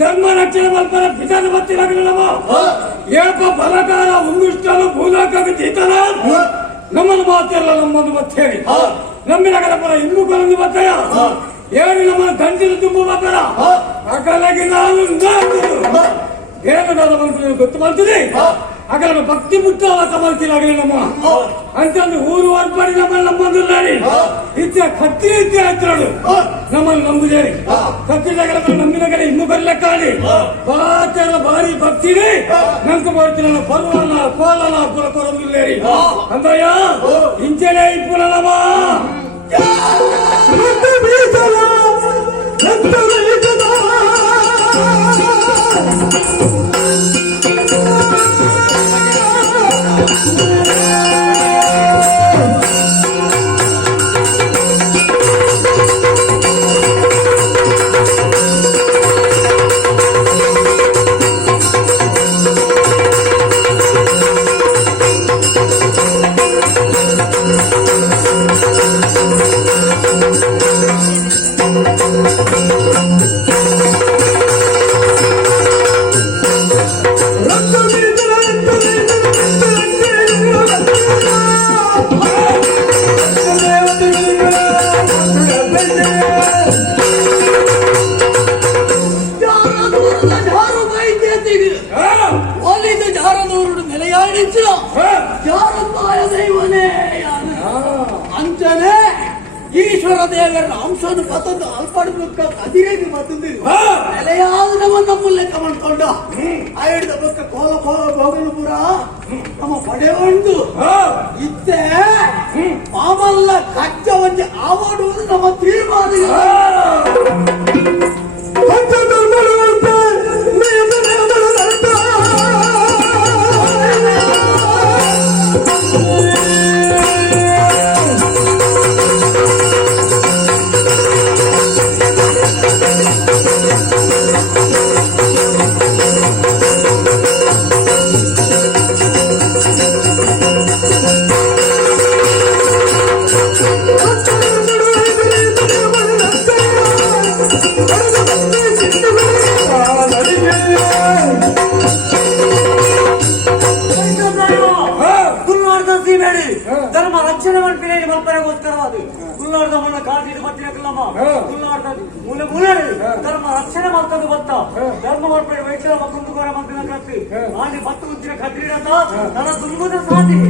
ಧರ್ಮ ರಕ್ಷಣೆ ಮಲ್ಪನ ಪಿತಾದ ಬತ್ತಿ ನಗರನಮೋ ಏಪ ಬಲಕಾರ ಉಂಗುಷ್ಟಲು ಭೂಲೋಕಗತೀತನ ನಮ್ಮನ್ನು ಮಾತಿರಲ್ಲ ನಮ್ಮನ್ನು ಮತ್ತೇರಿ ನಮ್ಮಿನಗರ ಪರ ಇನ್ನೂ ಕೊರಂದು ಬತ್ತಯ ಏರಿ ನಮ್ಮನ್ನು ಗಂಜಿಲು ತುಂಬು ಬತ್ತರ ಅಕಲಗಿ ನಾನು ದೇವದಾದ ಮನುಷ್ಯನಿಗೆ ಗೊತ್ತು ಮಾಡ್ತೀನಿ ಅಗಲ ಭಕ್ತಿ ಮುಟ್ಟಾದ ಕಮಲ್ತಿಲಾಗಲಿ ನಮ್ಮ ಅಂತಂದು ಊರು ಹೊರಪಡಿ ನಮ್ಮನ್ನು ನಂಬಂದಿಲ್ಲಾರಿ ಇತ್ಯ ಕತ್ತಿ ಇತ್ಯ ಹತ್ತಿರಡು ನಮ್ಮನ್ನು ನಂಬುದೇರಿ ಕತ್ತಿನಗರ ನಮ್ಮಿನ ಕಡೆ ಇನ್ನೂ ಬರ್ಲೆಕ್ಕಾಡಿ ಬಾತರ ಭಾರಿ ಭಕ್ತಿನೇ ನಂಕು ಮಾಡ್ತೀನಿ ಪರ್ವನ ಕೋಲನ ಪುರ ಕೊರಂದಿಲ್ಲೇರಿ ಅಂದಯ್ಯ ಇಂಚೆಲೆ ಇಪ್ಪುನ ನಮ ಈಶ್ವರ ದೇವರ ಅಂಶವನ್ನು ಪತ್ತೊಂದು ಅಲ್ಪಡ್ಬೇಕ ಅದಿರೇಗಿ ಮತ್ತೊಂದಿರು ನೆಲೆಯಾದವ ನಮ್ಮ ಲೆಕ್ಕ ಮಾಡ್ಕೊಂಡ ಆಯ್ದ ಬಕ್ಕ ಕೋಲ ಕೋಲ ಗೋಗಲಪುರ ನಮ್ಮ ಪಡೆ ಒಂದು ಇತ್ತೆ ಮಾಮಲ್ಲ ಕಚ್ಚ ಒಂಜಿ ಆವಾಡುವುದು ನಮ್ಮ ತೀರ್ಮಾನ ಧರ್ಮ ರಕ್ಷಣೆ ಮಾಡ್ತೀನಿ ಮಲ್ಪನೆಗೋಸ್ಕರವಾದ ತುಳುನಾಡದ ಮಣ್ಣ ಕಾದಿದ್ದು ಬರ್ತೀನಕ್ಕಲ್ಲಮ್ಮ ತುಳುನಾಡದ ಮೂಲೆ ಮೂಲೆ ಧರ್ಮ ರಕ್ಷಣೆ ಮಾಡ್ಕೊಂಡು ಬತ್ತ ಧರ್ಮ ಮಾಡ್ಬೇಡಿ ವೈದ್ಯರ ಮತ್ತೊಂದು ಗೋರ ಮದ್ದಿನ ಕತ್ತಿ ಆಡಿ ಬತ್ತು ಮುಂಚಿನ ಕದ್ರಿಡಂತ ನನ್ನ ದುರ್ಗುದ ಸಾಧಿ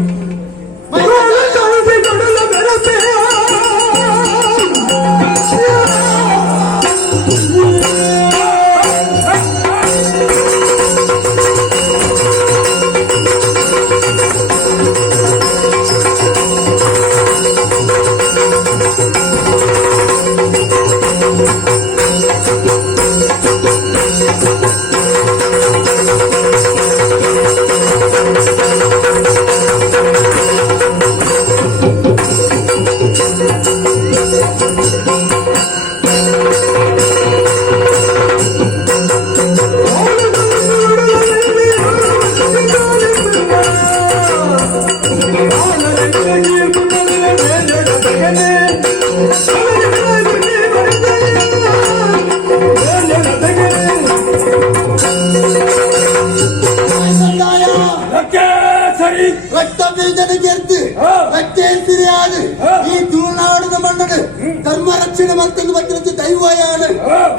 ಈ ತುಳುನಾಡಿನ ಮಣ್ಣು ಧರ್ಮ ರಕ್ಷಣೆ ಮಾಡ್ತಂದು ಬರ್ತಿರೋದು ದೈವಯಾನ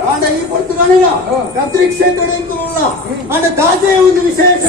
ಆಡ ಈ ಪುರ್ತುಗಳಿಗ ಕತ್ರಿ ಕ್ಷೇತ್ರ ಆಡ ದಾಸೆಯ ಒಂದು ವಿಶೇಷ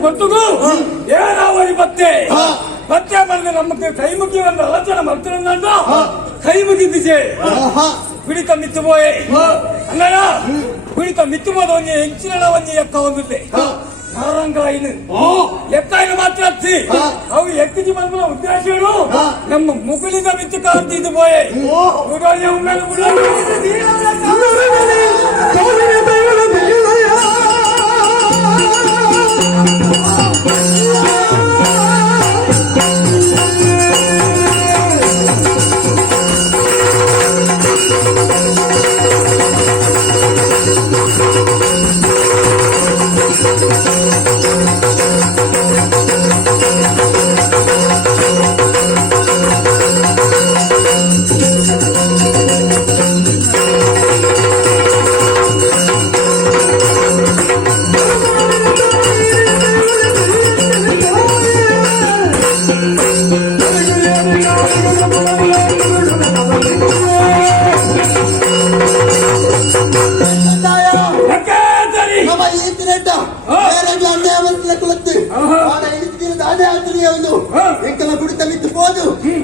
ಗೊತ್ತುಗೂ ಏನಾವರಿ ಬತ್ತೆ ಬತ್ತೆ ಬಂದು ನಮಗೆ ಕೈ ಮುಗಿ ಒಂದು ಆಲೋಚನೆ ಮಾಡ್ತಾರಂದು ಕೈ ಮುಗಿದಿದೆ പിടിക്ക മിത്തുപോയേ അങ്ങനെ പിടിക്ക മിത്തുപോയത് ഒന്ന് എഞ്ചിനട വന്ന് എക്ക വന്നില്ലേ ನಾರಂಗಾಯಿನ ಎಕ್ಕಾಯಿನ ಮಾತ್ರ ಹಚ್ಚಿ ಅವು ಎಕ್ಕಿಜಿ ಬಂದ ಉದ್ದೇಶಗಳು ನಮ್ಮ ಮುಗುಳಿದ ಮಿತ್ತು ಕಾಡ್ತಿದ್ದು ಬೋಯೆ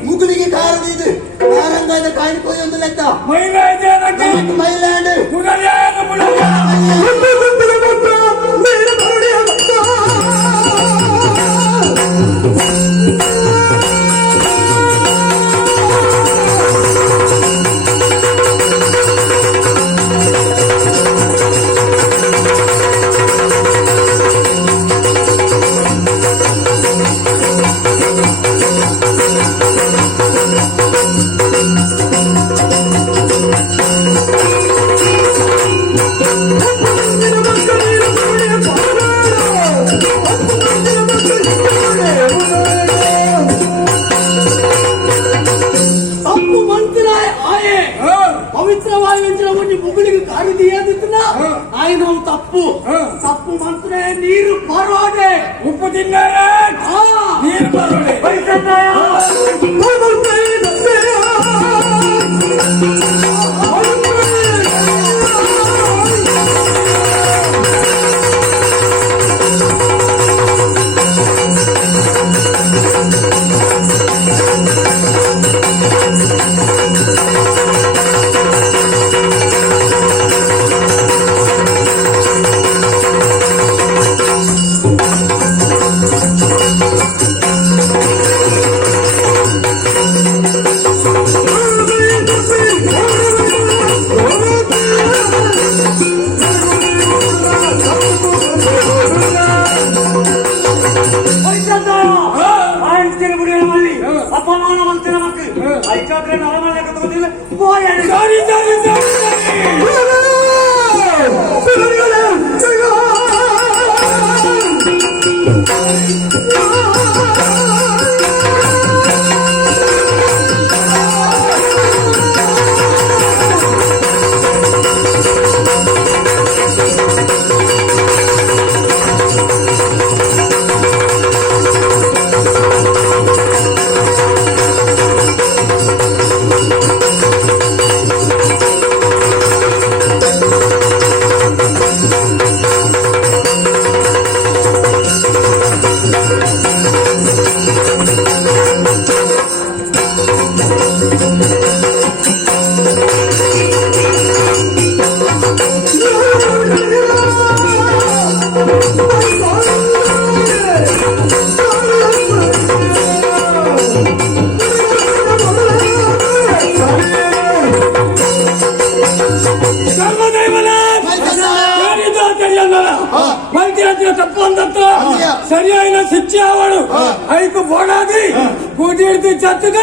ಮುಗುಲಿಗೆ ಕಾರಣ ಇದು ನಾರಂಗಾದ ಕಾಣಿపోయి ಒಂದು ಲೆಕ್ಕ ಮೈಲ್ಯಾಂಡ್ ತಪ್ಪು ತಪ್ಪು ಮಂತ್ರ ನೀರು ಬರೋಡೆ ಉಪ್ಪು ತಿನ್ನಾರೆ ನೀರು ಬರೋಡೆ ತಪ್ಪು ಅಂತ ಸರಿಯಾದ ಶಿಕ್ಷೆ ಅವಳು ಐಕು ಬೋಡಾದಿ ಕೂಟಿ ಹಿಡಿದು ಚತ್ತದ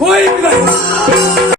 ಹೋಗಿ